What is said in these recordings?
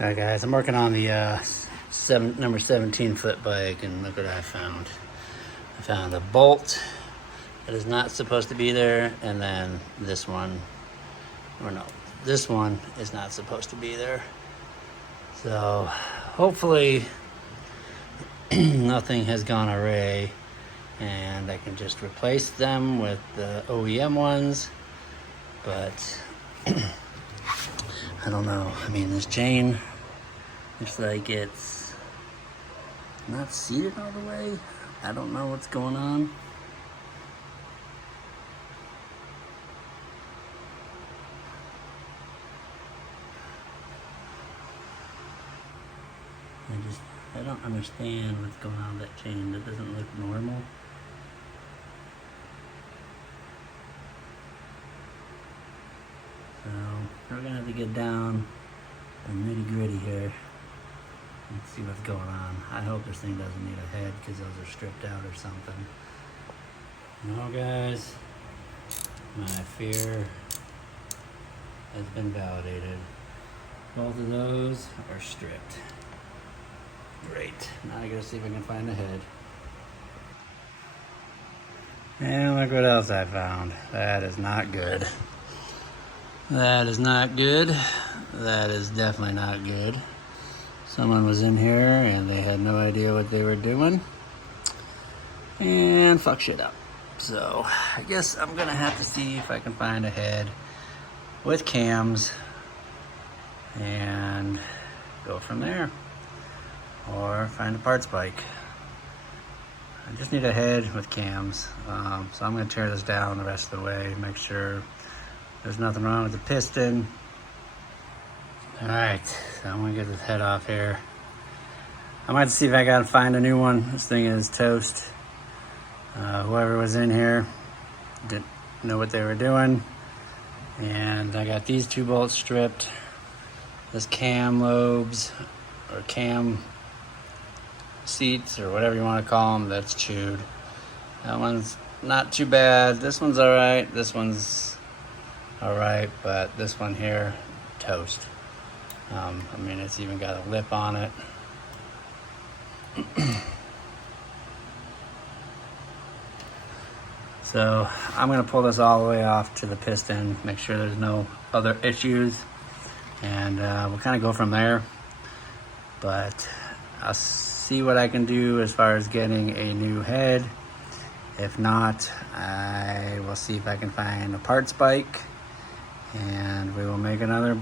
Alright guys, I'm working on the number 17 foot bike, and look what I found. I found a bolt that is not supposed to be there, and then this one, or no, this one is not supposed to be there. So hopefully nothing has gone awry and I can just replace them with the OEM ones, but I don't know. I mean, this chain looks like it's not seated all the way. I don't know what's going on. I don't understand what's going on with that chain. That doesn't look normal. So we're gonna have to get down the nitty gritty here and see what's going on. I hope this thing doesn't need a head because those are stripped out or something. No guys, my fear has been validated. Both of those are stripped. Great. Now I gotta see if I can find a head. And look what else I found. That is not good. That is not good. That is definitely not good. Someone was in here and they had no idea what they were doing and fuck shit up. So I guess I'm gonna have to see if I can find a head with cams and go from there, or find a parts bike. I just need a head with cams. So I'm gonna tear this down the rest of the way, make sure there's nothing wrong with the piston. All right, so I'm gonna get this head off here. I might see if I gotta find a new one. This thing is toast. Whoever was in here didn't know what they were doing. And I got these two bolts stripped. This cam lobes, or cam seats, or whatever you want to call them, that's chewed. That one's not too bad. This one's all right. This one's all right, but this one here, toast. I mean, it's even got a lip on it. So I'm gonna pull this all the way off to the piston, make sure there's no other issues, and we'll kind of go from there. But I'll see what I can do as far as getting a new head. If not, I will see if I can find a parts bike, and we will make another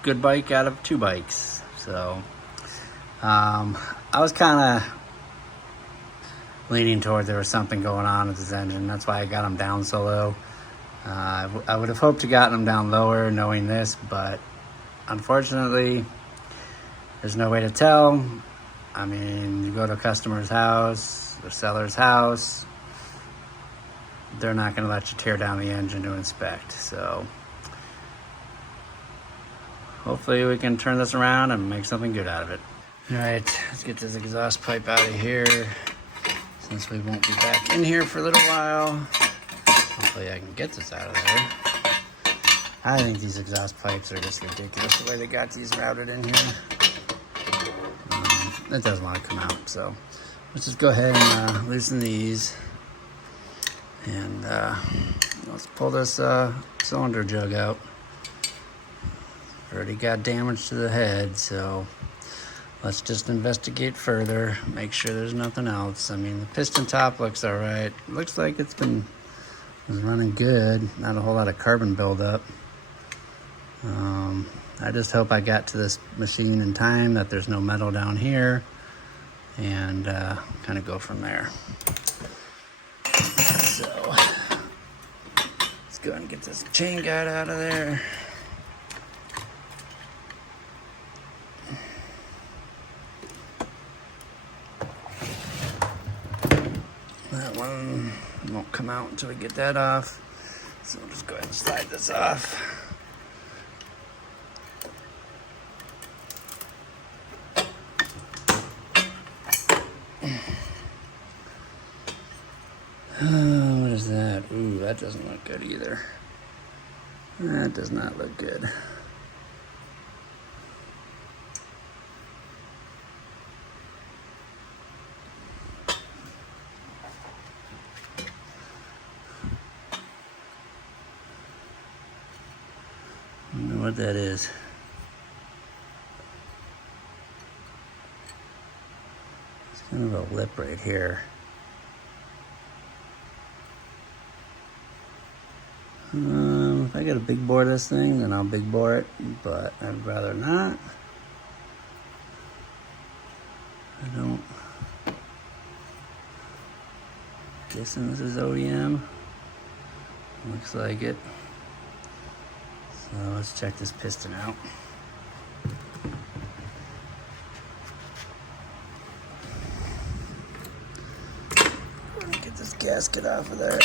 good bike out of two bikes. So I was kind of leaning toward there was something going on with this engine. That's why I got them down so low. I would have hoped to gotten them down lower knowing this, but unfortunately there's no way to tell. I mean, you go to a customer's house, the seller's house, they're not going to let you tear down the engine to inspect. So hopefully we can turn this around and make something good out of it. All right, let's get this exhaust pipe out of here, since we won't be back in here for a little while. Hopefully I can get this out of there. I think these exhaust pipes are just ridiculous the way they got these routed in here. It doesn't want to come out, so let's just go ahead and loosen these, and let's pull this cylinder jug out. Already got damage to the head, so let's just investigate further, make sure there's nothing else. I mean, the piston top looks all right. Looks like it's running good. Not a whole lot of carbon buildup. I just hope I got to this machine in time, that there's no metal down here, and kind of go from there. So let's go ahead and get this chain guide out of there. That one won't come out until we get that off. So we'll just go ahead and slide this off. What is that? Ooh, that doesn't look good either. That does not look good. what that is. It's kind of a lip right here. If I gotta big bore this thing, then I'll big bore it, but I'd rather not. I don't. Guessing this is OEM. Looks like it. So let's check this piston out. Let me get this gasket off of there.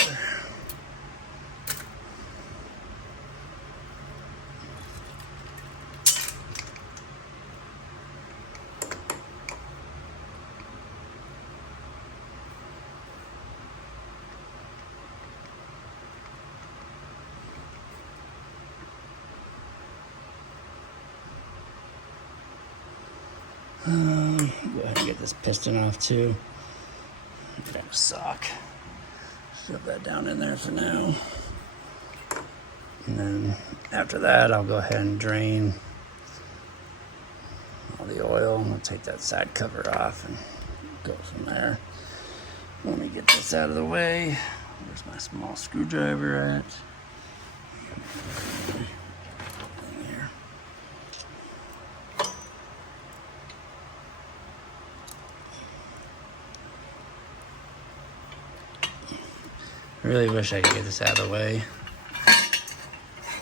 Go ahead and get this piston off too. Grab a sock. Shove that down in there for now. And then after that, I'll go ahead and drain all the oil. I'll take that side cover off and go from there. Let me get this out of the way. Where's my small screwdriver at? I really wish I could get this out of the way.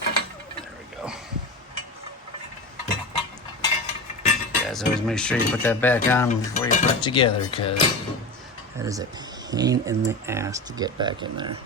There we go. Guys, always make sure you put that back on before you put it together, because that is a pain in the ass to get back in there.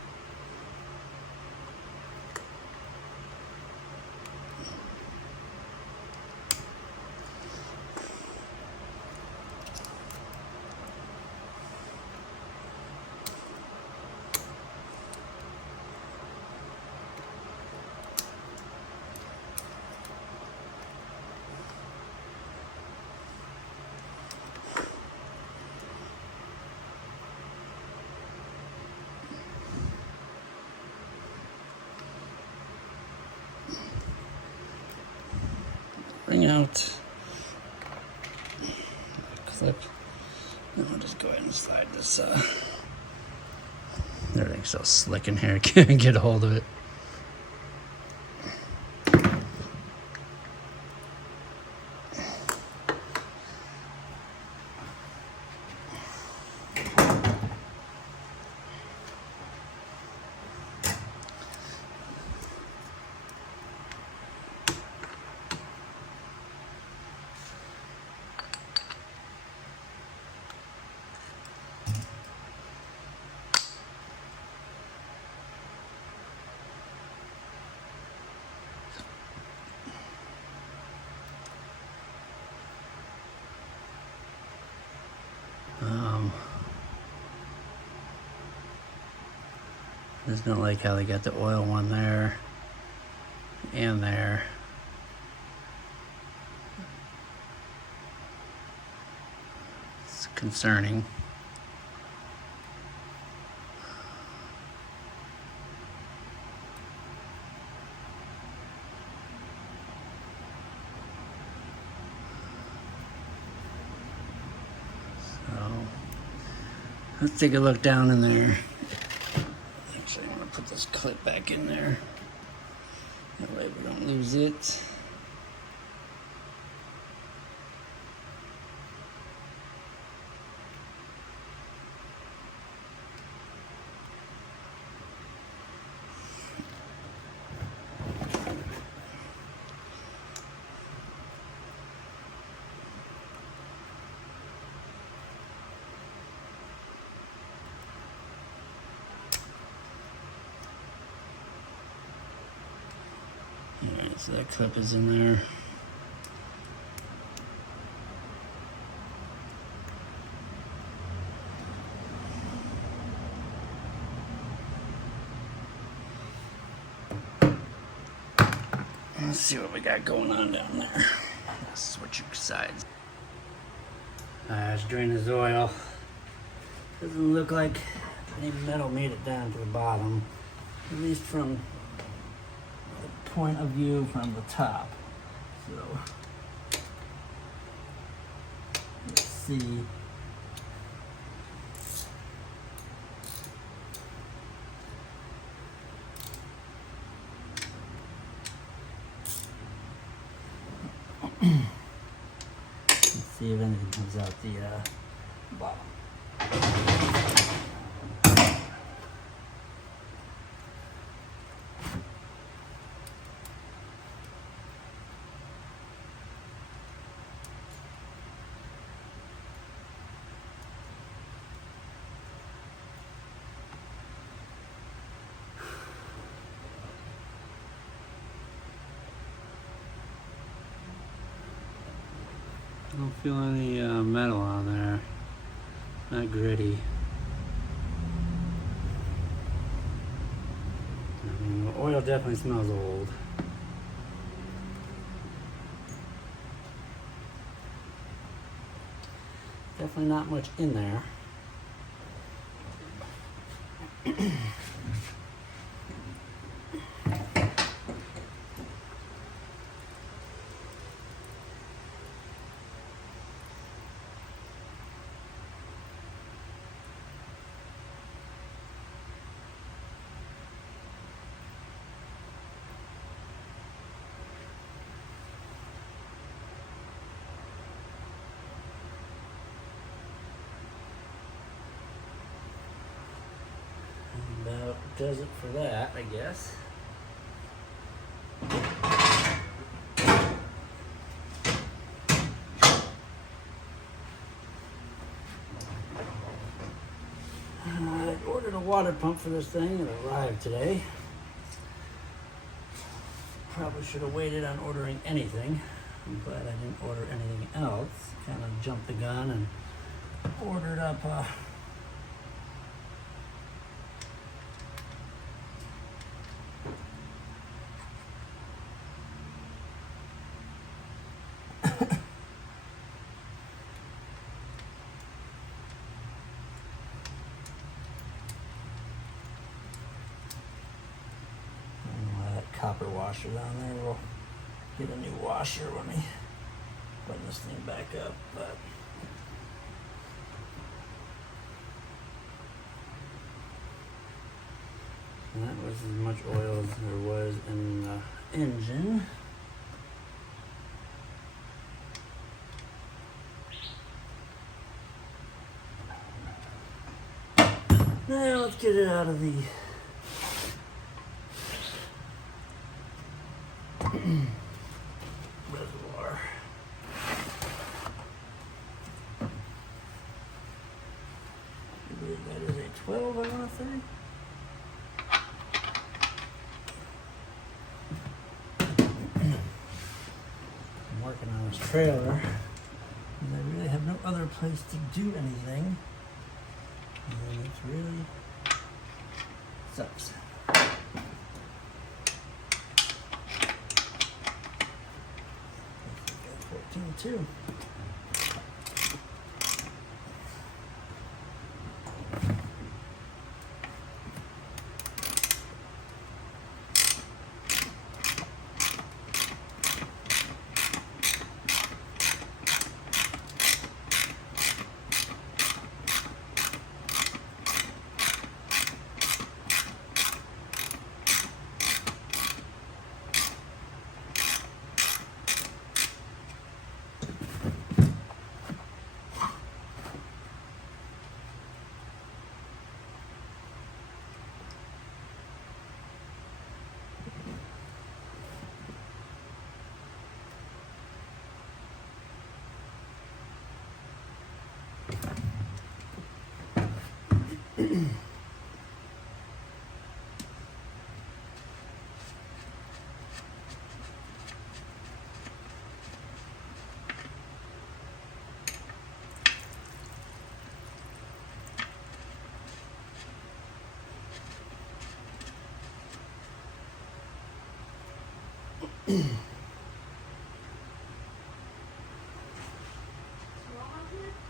Bring out the clip. Then I'll just go ahead and slide this. Everything's so slick in here, I can't get a hold of it. I just don't like how they got the oil one there and there. It's concerning. So let's take a look down in there. Actually, I'm gonna put this clip back in there. That way we don't lose it. Alright, so that clip is in there. Let's see what we got going on down there. Let's switch sides. Let's drain this oil. Doesn't look like any metal made it down to the bottom, at least from the point of view from the top. So let's see. Let's see if anything comes out the bottom. I don't feel any metal on there. Not gritty. I mean, the oil definitely smells old. Definitely not much in there. About does it for that, I guess. I ordered a water pump for this thing. It arrived today. Probably should have waited on ordering anything. I'm glad I didn't order anything else. Kind of jumped the gun and ordered up copper washer down there. We'll get a new washer when we button this thing back up, but that was as much oil as there was in the engine. Now let's get it out of the reservoir. I believe that is a 12, I want to say. I'm working on this trailer because I really have no other place to do anything. And it really sucks. 14.2.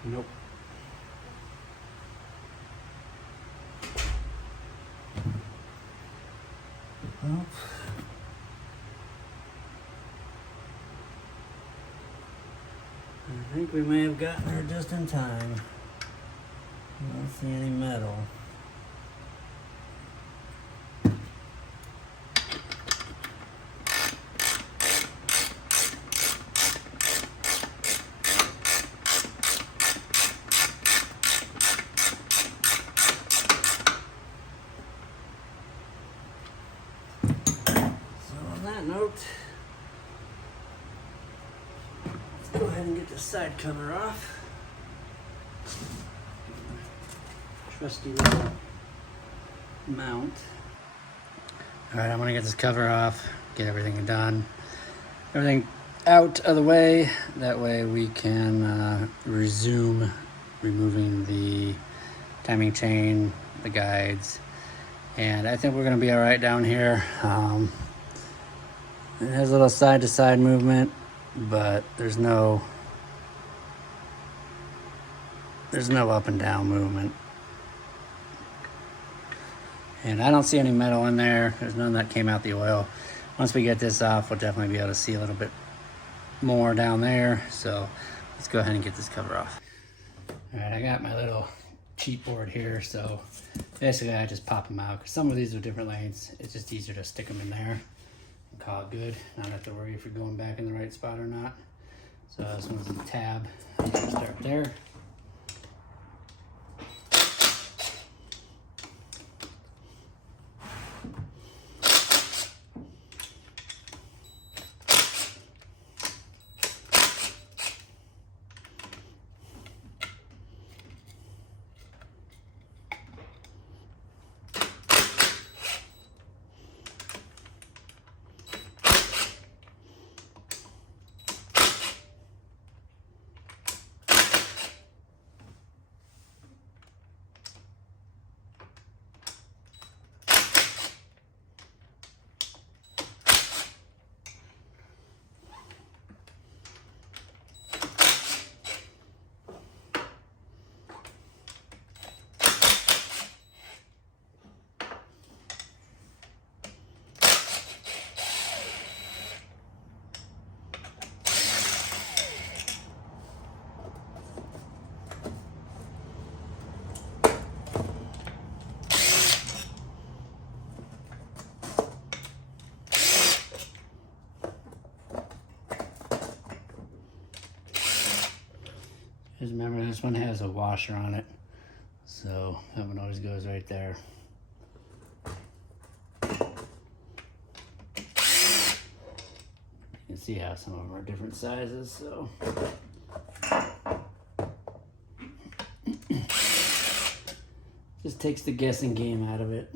Nope. Well, think we may have gotten her just in time. I don't see any metal. Note. Let's go ahead and get the side cover off. Trusty little mount. Alright, I'm gonna get this cover off, get everything done. Everything out of the way. That way we can resume removing the timing chain, the guides. And I think we're gonna be alright down here. It has a little side-to-side movement, but there's no up and down movement. And I don't see any metal in there. There's none that came out the oil. Once we get this off, we'll definitely be able to see a little bit more down there. So let's go ahead and get this cover off. All right, I got my little cheat board here. So basically I just pop them out because some of these are different lengths. It's just easier to stick them in there. Call it good, not have to worry if you're going back in the right spot or not. So this one's a tab. Start there. Just remember this one has a washer on it, so that one always goes right there. You can see how some of them are different sizes, so. Just takes the guessing game out of it.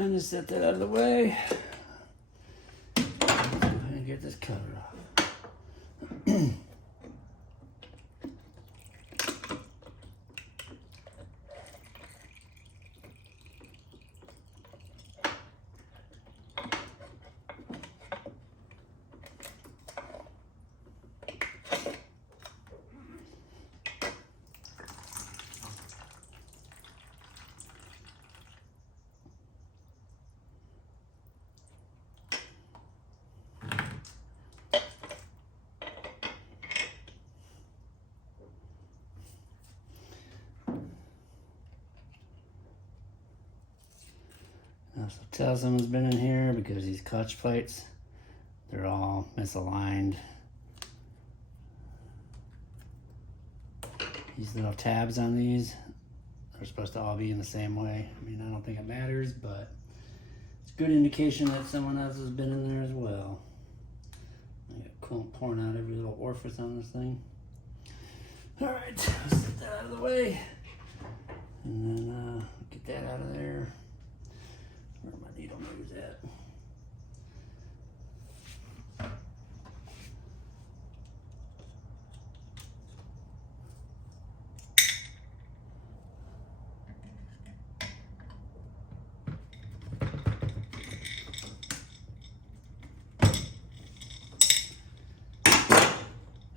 And just set that out of the way. Go ahead and get this cover off. So tell someone's been in here because these clutch plates, they're all misaligned. These little tabs on these are supposed to all be in the same way. I mean, I don't think it matters, but it's a good indication that someone else has been in there as well. I got coolant pouring out every little orifice on this thing. All right, let's get that out of the way. And then get that out of there. Where my needle nose at?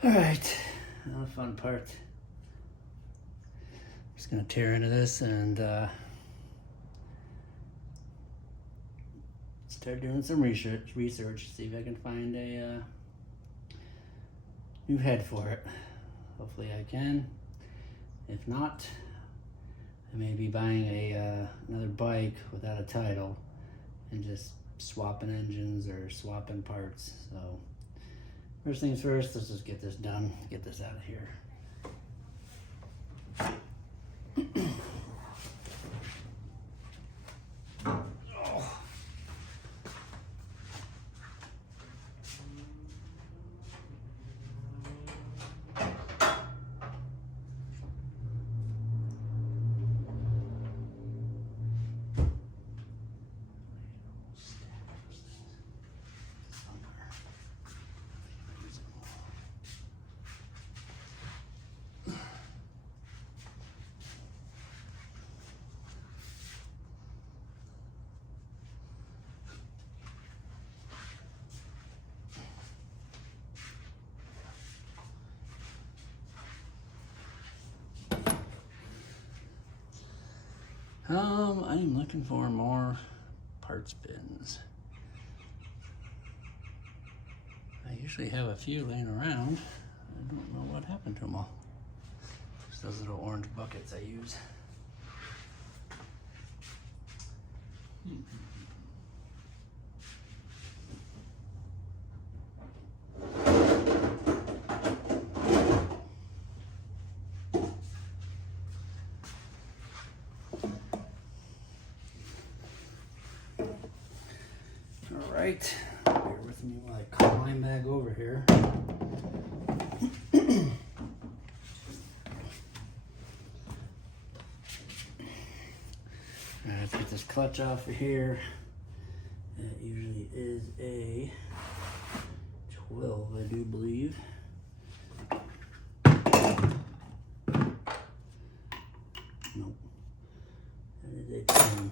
All right, now the fun part. Just gonna tear into this and start doing some research, see if I can find a new head for it. Hopefully I can. If not, I may be buying another bike without a title and just swapping engines or swapping parts. So first things first, let's just get this done, get this out of here. I'm looking for more parts bins. I usually have a few laying around. I don't know what happened to them all. Just those little orange buckets I use. All right, bear with me while I climb back over here. All right, let's get this clutch off of here. That usually is a 12, I do believe. Nope, that is a 10.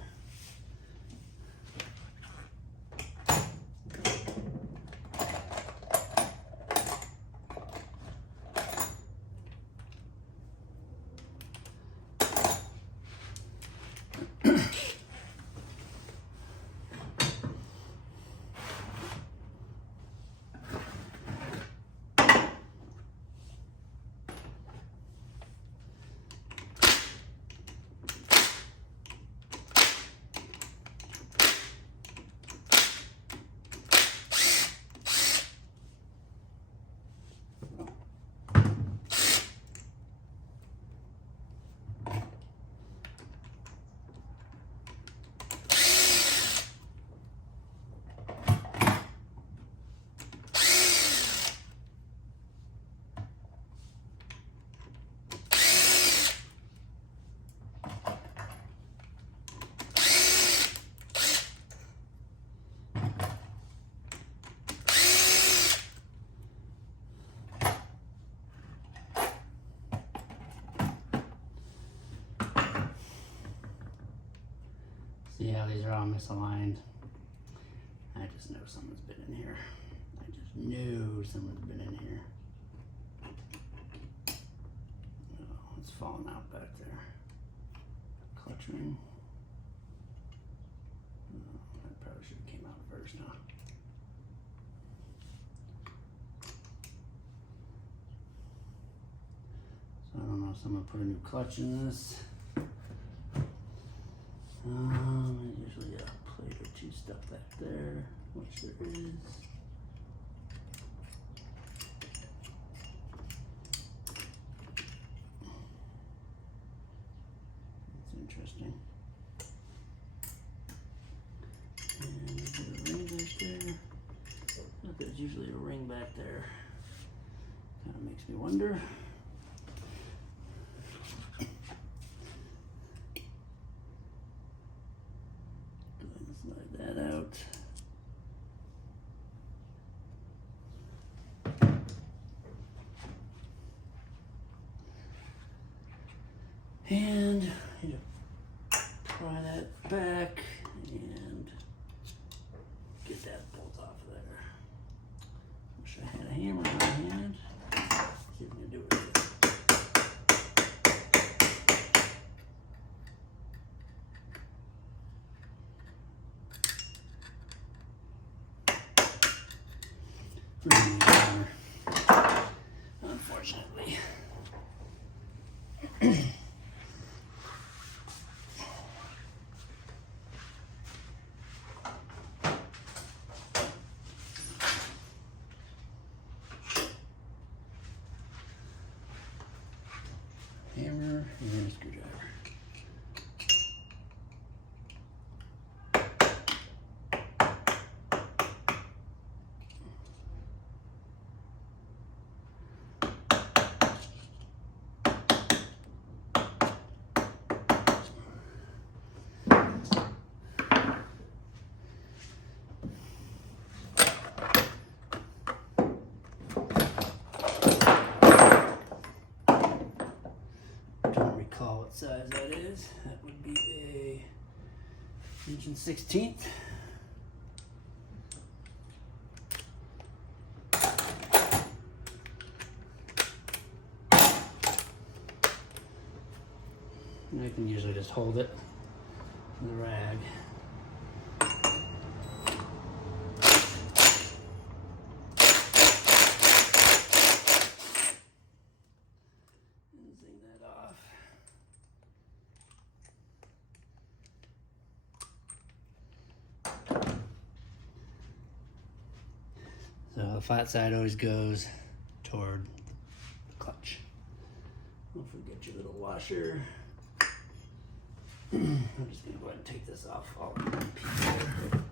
See how these are all misaligned? I just know someone's been in here. I just know someone's been in here. Oh, it's falling out back there. Clutch ring. Oh, that probably should have came out first, huh? So I don't know if someone put a new clutch in this. Usually a plate or two stuff back there, which there is. That's interesting. And is there a ring back there? Look, there's usually a ring back there. Kind of makes me wonder. And I need to pry that back and get that bolt off of there. Wish I had a hammer in my hand. See if we can do it. Unfortunately. Hammer and a screwdriver. What size that is. That would be a 1/16. And I can usually just hold it in the rag. So the flat side always goes toward the clutch. Don't forget your little washer. I'm just gonna go ahead and take this off all in one piece there.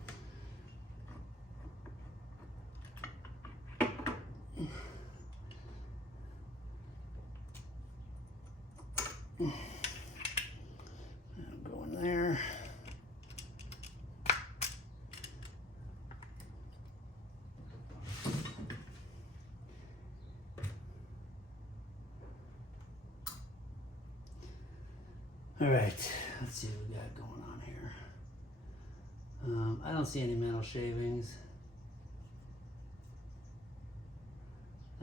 Go in there. All right, let's see what we got going on here. I don't see any metal shavings.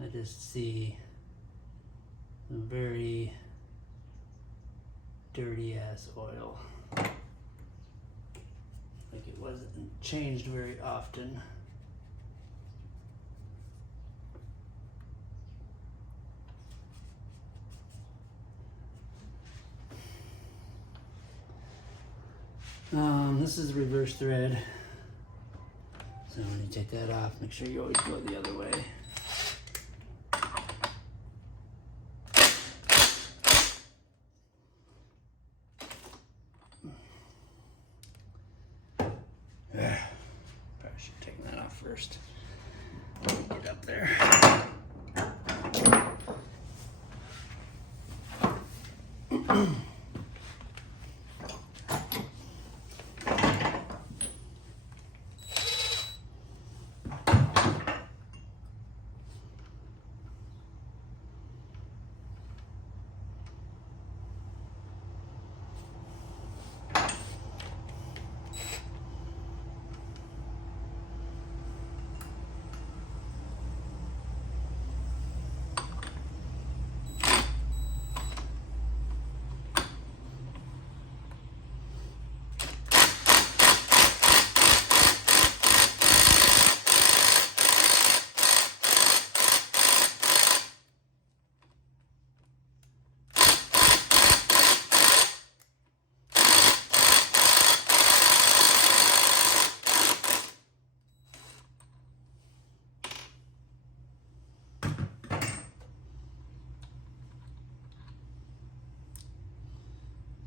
I just see some very dirty ass oil. Like it wasn't changed very often. This is a reverse thread. So when you take that off, make sure you always go the other way. Probably should take that off first. Get up there.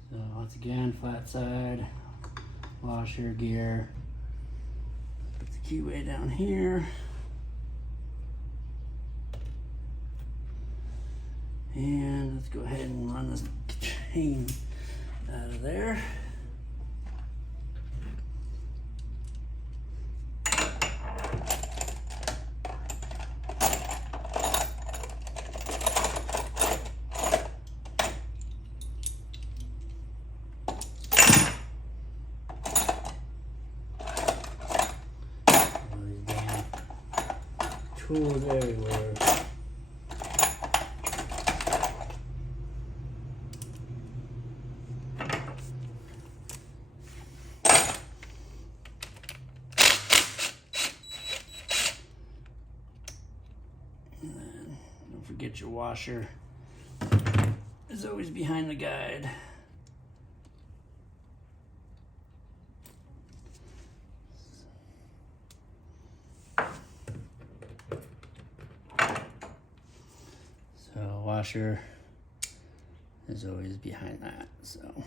So once again, flat side, washer, gear. Put the keyway down here. And let's go ahead and run this chain out of there. tools everywhere. And then don't forget your washer is always behind the guide. So washer is always behind that. So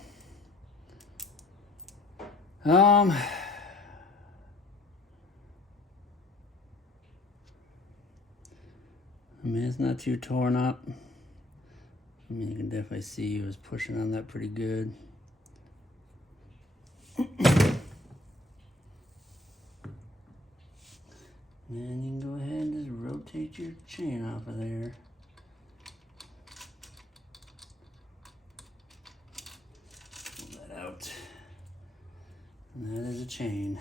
I mean, it's not too torn up. I mean, you can definitely see he was pushing on that pretty good. And you can go ahead and just rotate your chain off of there. Pull that out. And that is a chain.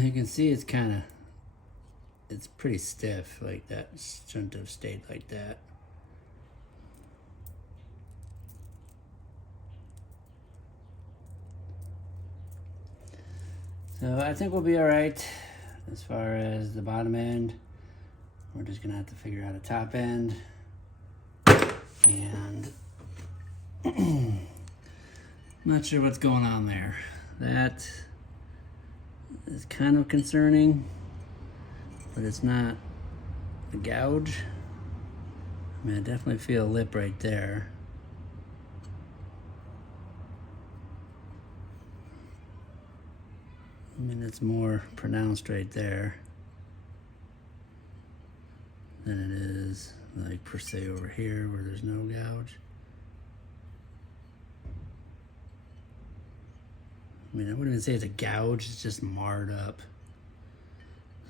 You can see it's pretty stiff, like that shouldn't have stayed like that. So I think we'll be all right as far as the bottom end. We're just gonna have to figure out a top end. And I'm not sure what's going on there. That is kind of concerning, but it's not a gouge. I mean, I definitely feel a lip right there. I mean, it's more pronounced right there than it is like per se over here where there's no gouge. I mean, I wouldn't even say it's a gouge, it's just marred up.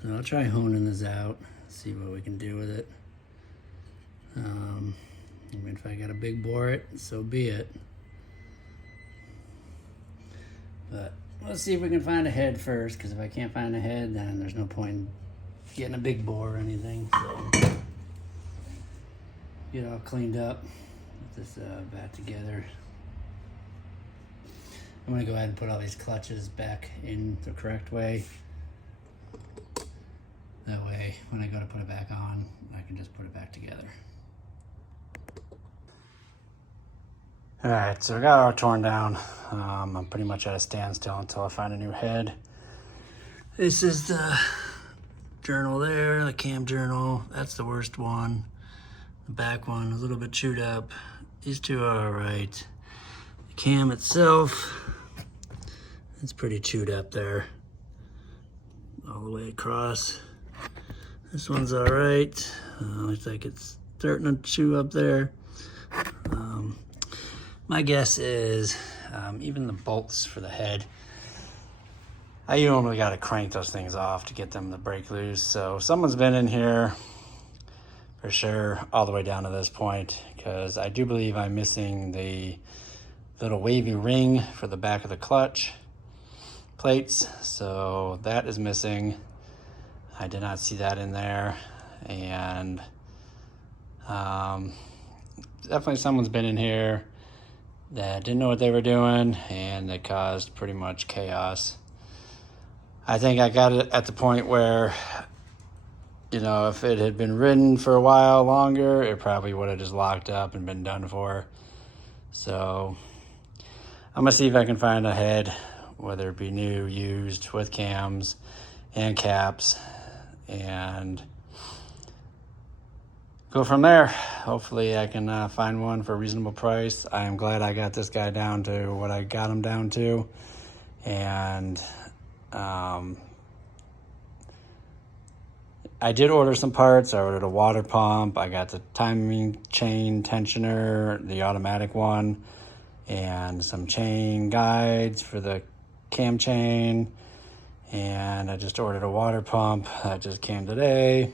So I'll try honing this out, see what we can do with it. I mean, if I gotta big bore it, so be it. But let's see if we can find a head first, because if I can't find a head, then there's no point in getting a big bore or anything. So get all cleaned up, get this back together. I'm gonna go ahead and put all these clutches back in the correct way. That way, when I go to put it back on, I can just put it back together. All right, so we got our torn down. I'm pretty much at a standstill until I find a new head. This is the journal there, the cam journal. That's the worst one. The back one, a little bit chewed up. These two are all right. The cam itself, it's pretty chewed up there. All the way across. This one's all right. Looks like it's starting to chew up there. My guess is even the bolts for the head, I normally got to crank those things off to get them to break loose. So someone's been in here for sure all the way down to this point, because I do believe I'm missing the little wavy ring for the back of the clutch plates. So that is missing. I did not see that in there. And definitely someone's been in here that didn't know what they were doing, and they caused pretty much chaos. I think I got it at the point where, you know, if it had been ridden for a while longer, it probably would have just locked up and been done for. So I'm gonna see if I can find a head, whether it be new, used, with cams and caps, and go from there. Hopefully I can find one for a reasonable price. I am glad I got this guy down to what I got him down to. And I did order some parts. I ordered a water pump. I got the timing chain tensioner, the automatic one, and some chain guides for the cam chain. And I just ordered a water pump that just came today.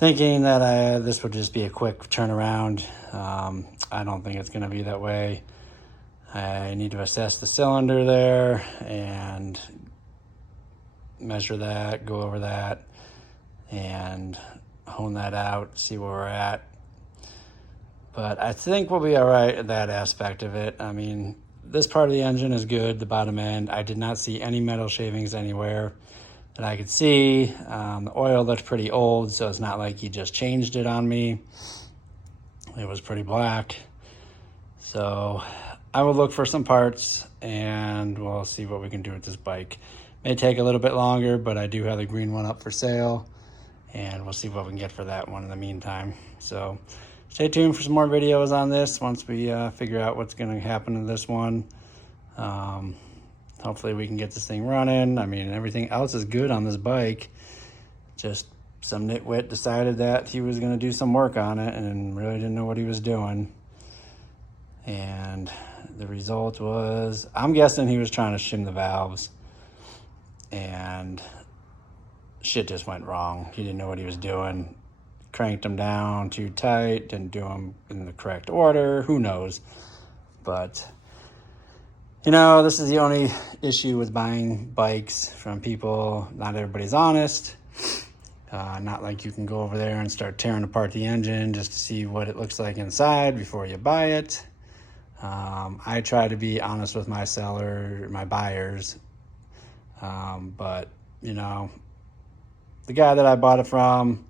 thinking that this would just be a quick turnaround. I don't think it's going to be that way. I need to assess the cylinder there and measure that, go over that, and hone that out, see where we're at. But I think we'll be all right at that aspect of it. I mean, this part of the engine is good, the bottom end. I did not see any metal shavings anywhere that I could see. The oil looked pretty old, so it's not like he just changed it on me. It was pretty black. So I will look for some parts and we'll see what we can do with this bike. May take a little bit longer, but I do have the green one up for sale, and we'll see what we can get for that one in the meantime. So stay tuned for some more videos on this once we figure out what's going to happen to this one. Hopefully we can get this thing running. I mean, everything else is good on this bike. Just some nitwit decided that he was going to do some work on it and really didn't know what he was doing. And the result was, I'm guessing he was trying to shim the valves and shit just went wrong. He didn't know what he was doing. Cranked them down too tight, didn't do them in the correct order. Who knows? But you know, this is the only issue with buying bikes from people. Not everybody's honest. Not like you can go over there and start tearing apart the engine just to see what it looks like inside before you buy it. I try to be honest with my buyers. But, you know, the guy that I bought it from,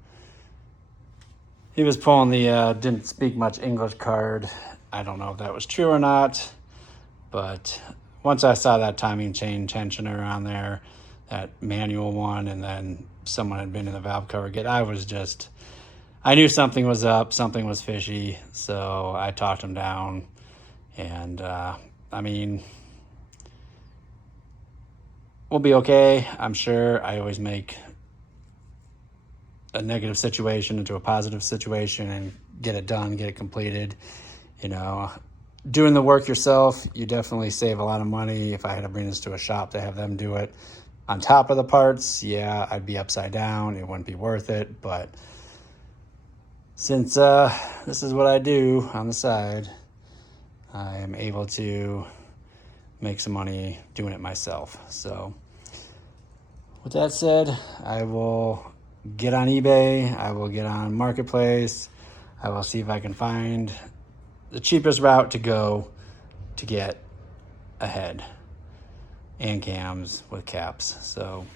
he was pulling the didn't speak much English card. I don't know if that was true or not. But once I saw that timing chain tensioner on there, that manual one, and then someone had been in the valve cover kit, I knew something was up, something was fishy, so I talked him down. And, I mean, we'll be okay, I'm sure. I always make a negative situation into a positive situation and get it done, get it completed, you know. Doing the work yourself, you definitely save a lot of money. If I had to bring this to a shop to have them do it on top of the parts, yeah, I'd be upside down. It wouldn't be worth it. But since this is what I do on the side, I am able to make some money doing it myself. So with that said, I will get on eBay. I will get on Marketplace. I will see if I can find the cheapest route to go to get a head and cams with caps. So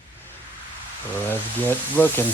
let's get looking.